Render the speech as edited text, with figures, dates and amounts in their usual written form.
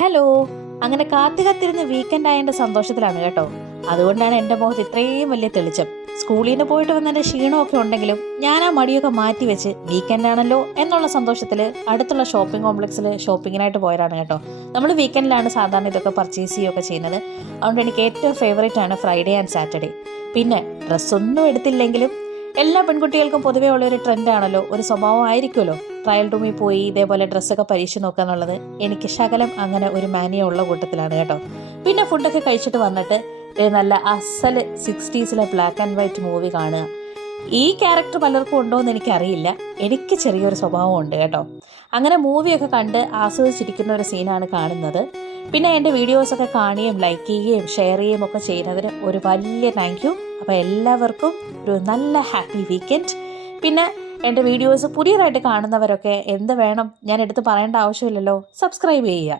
Hello. അങ്ങനെ കാത്തിരുന്ന് weekend ആയതിൻ്റെ സന്തോഷത്തിലാണ് കേട്ടോ. അതുകൊണ്ടാണ് എൻ്റെ മുഖത്ത് ഇത്രയും വലിയ തെളിച്ചം. സ്കൂളിൽ നിന്ന് പോയിട്ട് വന്നതിൻ്റെ ക്ഷീണമൊക്കെ ഉണ്ടെങ്കിലും ഞാൻ ആ മടിയൊക്കെ മാറ്റി വെച്ച് വീക്കെൻഡ് ആണല്ലോ എന്നുള്ള സന്തോഷത്തിൽ അടുത്തുള്ള ഷോപ്പിംഗ് കോംപ്ലക്സിൽ ഷോപ്പിങ്ങിനായിട്ട് പോയതാണ് കേട്ടോ. നമ്മൾ വീക്കെൻഡിലാണ് സാധാരണ ഇതൊക്കെ പർച്ചേസ് ചെയ്യുകയൊക്കെ ചെയ്യുന്നത്. അതുകൊണ്ട് എനിക്ക് ഏറ്റവും ഫേവറേറ്റ് ആണ് ഫ്രൈഡേ ആൻഡ് സാറ്റർഡേ. പിന്നെ ഡ്രസ്സൊന്നും എടുത്തില്ലെങ്കിലും എല്ലാ പെൺകുട്ടികൾക്കും പൊതുവേ ഉള്ളൊരു ട്രെൻഡാണല്ലോ, ഒരു സ്വഭാവം ആയിരിക്കുമല്ലോ ട്രയൽ റൂമിൽ പോയി ഇതേപോലെ ഡ്രസ്സൊക്കെ പരീക്ഷിച്ച് നോക്കുക എന്നുള്ളത്. എനിക്ക് ശകലം അങ്ങനെ ഒരു മാനിയ ഉള്ള കൂട്ടത്തിലാണ് കേട്ടോ. പിന്നെ ഫുഡൊക്കെ കഴിച്ചിട്ട് വന്നിട്ട് നല്ല അസൽ 60s black and white movie കാണുക. ഈ ക്യാരക്ടർ പലർക്കും ഉണ്ടോ എന്ന് എനിക്കറിയില്ല, എനിക്ക് ചെറിയൊരു സ്വഭാവം ഉണ്ട് കേട്ടോ. അങ്ങനെ മൂവിയൊക്കെ കണ്ട് ആസ്വദിച്ചിരിക്കുന്ന ഒരു സീനാണ് കാണുന്നത്. പിന്നെ എൻ്റെ വീഡിയോസൊക്കെ കാണുകയും ലൈക്ക് ചെയ്യുകയും ഷെയർ ചെയ്യുകയും ഒക്കെ ചെയ്യുന്നതിന് ഒരു വലിയ താങ്ക് യു. അപ്പോൾ എല്ലാവർക്കും ഒരു നല്ല ഹാപ്പി വീക്കെൻഡ്. പിന്നെ എൻ്റെ വീഡിയോസ് പുതിയതായിട്ട് കാണുന്നവരൊക്കെ എന്ത് വേണം, ഞാൻ എടുത്ത് പറയേണ്ട ആവശ്യമില്ലല്ലോ, സബ്സ്ക്രൈബ് ചെയ്യുക.